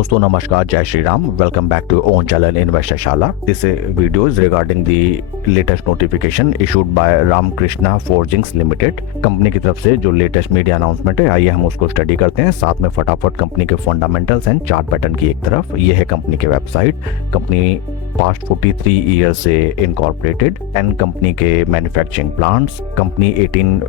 दोस्तों नमस्कार, जय Shri Ram. Welcome back to own channel Investorshala. This video is regarding the latest notification issued by Ramakrishna forgings limited. Company की तरफ से जो लेटेस्ट मीडिया अनाउंसमेंट है, आइए हम उसको स्टडी करते हैं, साथ में फटाफट कंपनी के फंडामेंटल्स एंड चार्ट पैटर्न की एक तरफ। ये है कंपनी के वेबसाइट। कंपनी पास्ट 43 ईयर से इनकॉर्पोरेटेड एंड कंपनी के manufacturing plants. Company 18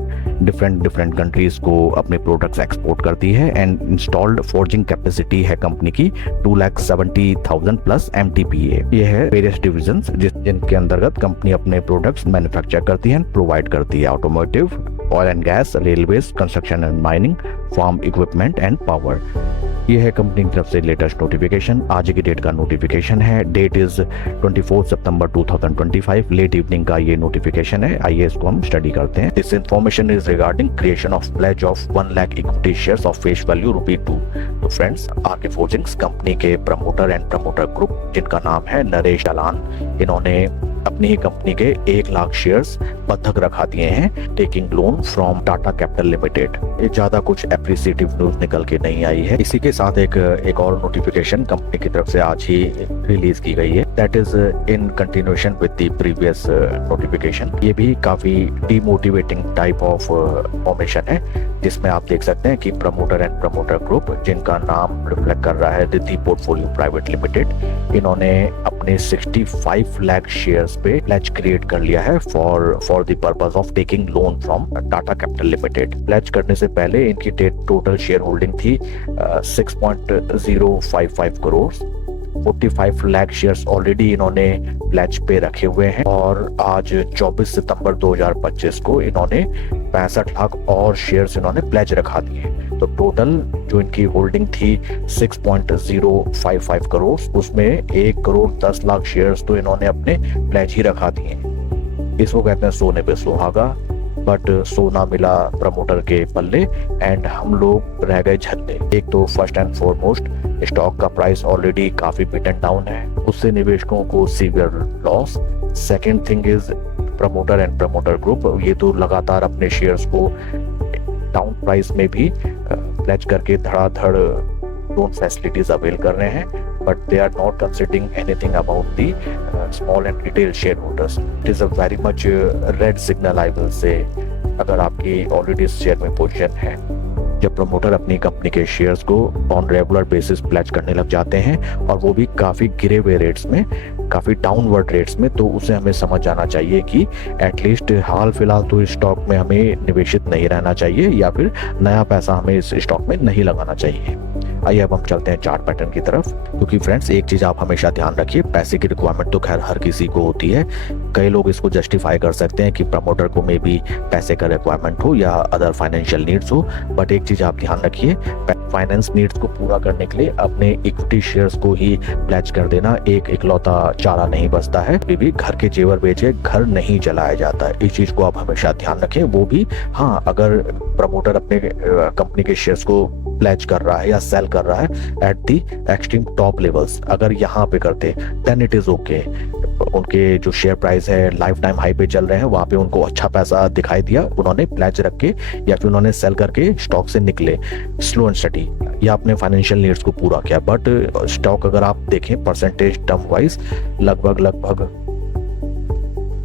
different countries को अपने प्रोडक्ट्स एक्सपोर्ट करती है एंड इंस्टॉल्ड फोर्जिंग कैपेसिटी है कंपनी की 2,70,000 प्लस MTPA। ये है वेरियस डिविजन्स जिनके अंतर्गत कंपनी अपने प्रोडक्ट्स मैन्युफैक्चर करती है, प्रोवाइड करती है। Automotive, oil and gas, railways, construction and mining, farm equipment and power. ये है कंपनी की तरफ से लेटेस्ट नोटिफिकेशन। आज की डेट का नोटिफिकेशन है। डेट इज 24 सितंबर 2025। लेट इवनिंग का ये नोटिफिकेशन है। आइए इसको हम स्टडी करते हैं। This information is regarding creation of pledge of 1 lakh equity shares of face value ₹2। तो फ्रेंड्स, आरके फोर्जिंग्स कंपनी के प्रमोटर एंड प्रमोटर ग्रुप, जिनका नाम है नरेश दलान, इन्होंने अपनी ही कंपनी के 1 लाख शेयर्स बंधक रखा दिए हैं, taking loan from Tata capital limited. ये ज्यादा कुछ एप्रिसिएटिव न्यूज निकल के नहीं आई है। इसी के साथ एक और नोटिफिकेशन कंपनी की तरफ से आज ही रिलीज की गई है। That is in continuation with the previous notification. ये भी काफी डीमोटिवेटिंग टाइप ऑफ इंफॉर्मेशन है, जिसमें आप देख सकते हैं कि प्रमोटर एंड प्रमोटर ग्रुप, जिनका नाम रिफ्लेक्ट कर रहा है रिद्धि पोर्टफोलियो प्राइवेट लिमिटेड, इन्होंने अपने 65 लाख शेयर्स पे प्लेज क्रिएट कर लिया है for the purpose of taking loan from Tata capital limited. Pledge करने से पहले इनकी टोटल शेयर होल्डिंग थी 6.055 करोड़। 45 लाख शेयर्स ऑलरेडी इन्होंने प्लेज पे रखे हुए हैं और आज 24 सितंबर 2025 को इन्होंने 65 लाख और शेयर्स इन्होंने प्लेज रखा दिए। तो टोटल जो इनकी होल्डिंग थी 6.055 करोड़, उसमें 1 करोड़ 10 लाख शेयर्स तो इन्होंने अपने प्लेज ही रखा दिए। इसको कहते हैं सोने पे सुहागा, बट सोना मिला प्रमोटर के पल्ले एंड हम लोग रह गए झल्ले। एक तो फर्स्ट एंड फॉरमोस्ट, स्टॉक का प्राइस ऑलरेडी काफी बिटन डाउन है, उससे निवेशकों को severe loss. Second thing is promoter and promoter group, ये तो लगातार अपने शेयर्स को डाउन प्राइस में भी प्लेज करके धड़ाधड़ लोन फैसिलिटीज अवेल कर रहे हैं, but they are not considering anything about the small and retail shareholders. It is a very much red signal, I will say, अगर आपकी ऑलरेडी इस शेयर में पोजीशन है। जब प्रमोटर अपनी कंपनी के शेयर्स को ऑन रेगुलर बेसिस प्लेज करने लग जाते हैं और वो भी काफी गिरे हुए रेट्स में, काफी डाउनवर्ड रेट्स में, तो उसे हमें समझ जाना चाहिए कि एटलीस्ट हाल फिलहाल तो इस स्टॉक में हमें निवेशित नहीं रहना चाहिए या फिर नया पैसा हमें इस स्टॉक में नहीं लगाना चाहिए। आइए अब हम चलते हैं चार्ट पैटर्न की तरफ, क्योंकि फ्रेंड्स एक चीज आप हमेशा ध्यान रखिए, पैसे की रिक्वायरमेंट तो खैर हर किसी को होती है। कई लोग इसको जस्टिफाई कर सकते हैं कि प्रमोटर को मे भी पैसे का रिक्वायरमेंट हो या अदर फाइनेंशियल नीड्स हो, बट एक चीज आप ध्यान रखिए, फाइनेंस नीड्स को पूरा करने के लिए अपने इक्विटी शेयर्स को ही प्लेज कर देना एक इकलौता चारा नहीं बचता है। अभी भी घर के जेवर बेचे घर नहीं चलाया जाता है, इस चीज को आप हमेशा ध्यान रखें। वो भी हाँ, अगर प्रमोटर अपने कंपनी के शेयर्स को प्लेज कर रहा है या सेल कर रहा है at the extreme top levels, अगर यहाँ पे करते देन इट इज ओके। उनके जो शेयर प्राइस है लाइफ टाइम हाई पे चल रहे हैं, वहां पे उनको अच्छा पैसा दिखाई दिया, उन्होंने प्लेज रख के या फिर उन्होंने सेल करके स्टॉक से निकले, स्लो एंड स्टडी, या अपने फाइनेंशियल नीड्स को पूरा किया। बट स्टॉक अगर आप देखें परसेंटेज टर्म वाइज लगभग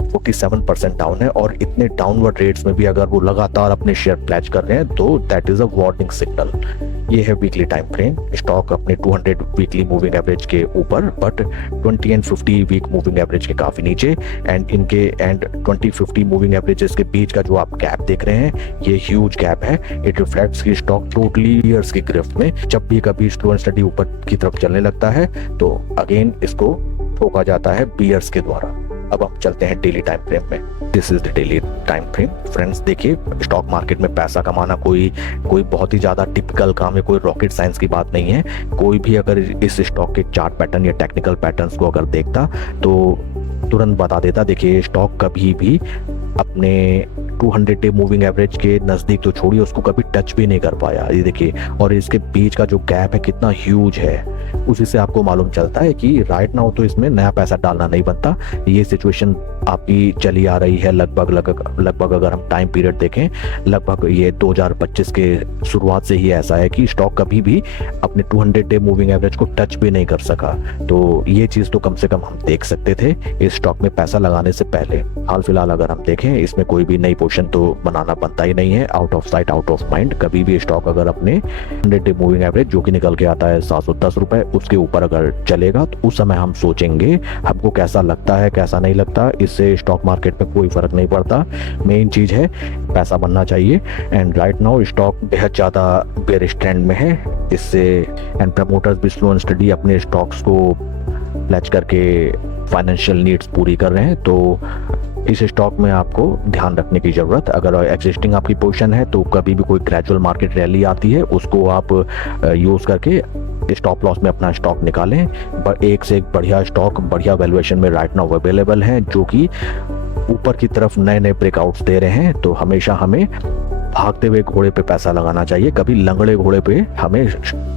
47% डाउन है, और इतने डाउनवर्ड रेट्स में भी अगर वो लगातार अपने शेयर प्लेज कर रहे हैं तो that is a warning signal. ये है वीकली टाइम फ्रेम। स्टॉक अपने 200 वीकली मूविंग एवरेज के ऊपर, but 20 and 50 week moving average के काफी नीचे, एंड 20-50 मूविंग एवरेजेस के बीच का जो आप गैप देख रहे हैं, ये ह्यूज गैप है। इट रिफ्लेक्ट्स की स्टॉक टोटली बियर्स की गिरफ्त में। जब भी कभी स्लो एंड स्टडी ऊपर की तरफ चलने लगता है तो अगेन इसको ठोका जाता है बियर्स के द्वारा। अब हम चलते हैं डेली टाइम फ्रेम में। This is the daily time frame. Friends देखिए, स्टॉक मार्केट में पैसा कमाना कोई बहुत ही ज्यादा टिपिकल काम है, कोई रॉकेट साइंस की बात नहीं है। कोई भी अगर इस स्टॉक के चार्ट पैटर्न या टेक्निकल पैटर्न्स को अगर देखता तो तुरंत बता देता। देखिए, स्टॉक कभी भी अपने 200 डे मूविंग एवरेज के नजदीक तो छोड़िए, उसको कभी टच भी नहीं कर पाया। ये देखिए, और इसके बीच का जो गैप है कितना ह्यूज है, उसी से आपको मालूम चलता है कि राइट नाउ तो इसमें नया पैसा डालना नहीं बनता। ये सिचुएशन आपकी चली आ रही है लगभग अगर हम टाइम पीरियड देखें, लगभग ये 2025 के शुरुआत से ही ऐसा है कि स्टॉक कभी भी अपने 200 डे मूविंग एवरेज को टच भी नहीं कर सका। तो ये चीज़ तो कम से कम हम देख सकते थे इस स्टॉक में पैसा लगाने से पहले। हाल फिलहाल अगर हम देखें, इसमें कोई भी नई पोजीशन तो बनाना बनता ही नहीं है। Out of sight out of mind. कभी भी स्टॉक अगर अपने 100 डे मूविंग एवरेज जो कि निकल के आता है 710 रुपए, उसके ऊपर अगर चलेगा तो उस समय हम सोचेंगे हमको कैसा लगता है कैसा नहीं लगता। इससे स्टॉक मार्केट में कोई फर्क नहीं पड़ता। मेन चीज है पैसा बनना चाहिए। एंड राइट नाउ स्टॉक बेहद ज़्यादा बेयरिश ट्रेंड में है। इससे एंड प्रमोटर्स भी स्लो एंड स्टडी अपने स्टॉक्स को प्लेज करके फाइनेंशियल नीड्स पूरी कर रहे हैं। तो इस स्टॉक में आपको ध्यान रखने की ज़रूरत, अगर एग्जिस्टिंग आपकी पोजीशन है तो कभी भी कोई ग्रेजुअल मार्केट रैली आती है उसको आप यूज़ करके स्टॉप लॉस में अपना स्टॉक निकालें। पर एक से एक बढ़िया स्टॉक बढ़िया वैल्यूएशन में राइट नाउ अवेलेबल हैं जो कि ऊपर की तरफ नए नए ब्रेकआउट्स दे रहे हैं। तो हमेशा हमें भागते हुए घोड़े पे पैसा लगाना चाहिए, कभी लंगड़े घोड़े पे हमें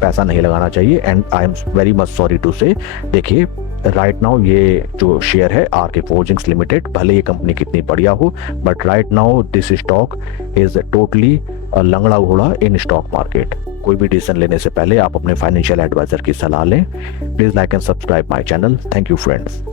पैसा नहीं लगाना चाहिए। And I am very much sorry to say, देखिए राइट नाउ ये जो शेयर है आरके फोर्जिंग्स लिमिटेड, भले ये कंपनी कितनी बढ़िया हो, but right now this stock is totally लंगड़ा घोड़ा इन स्टॉक मार्केट। कोई भी डिसीजन लेने से पहले आप अपने फाइनेंशियल एडवाइजर की सलाह लें। Please like and subscribe my channel. Thank you friends.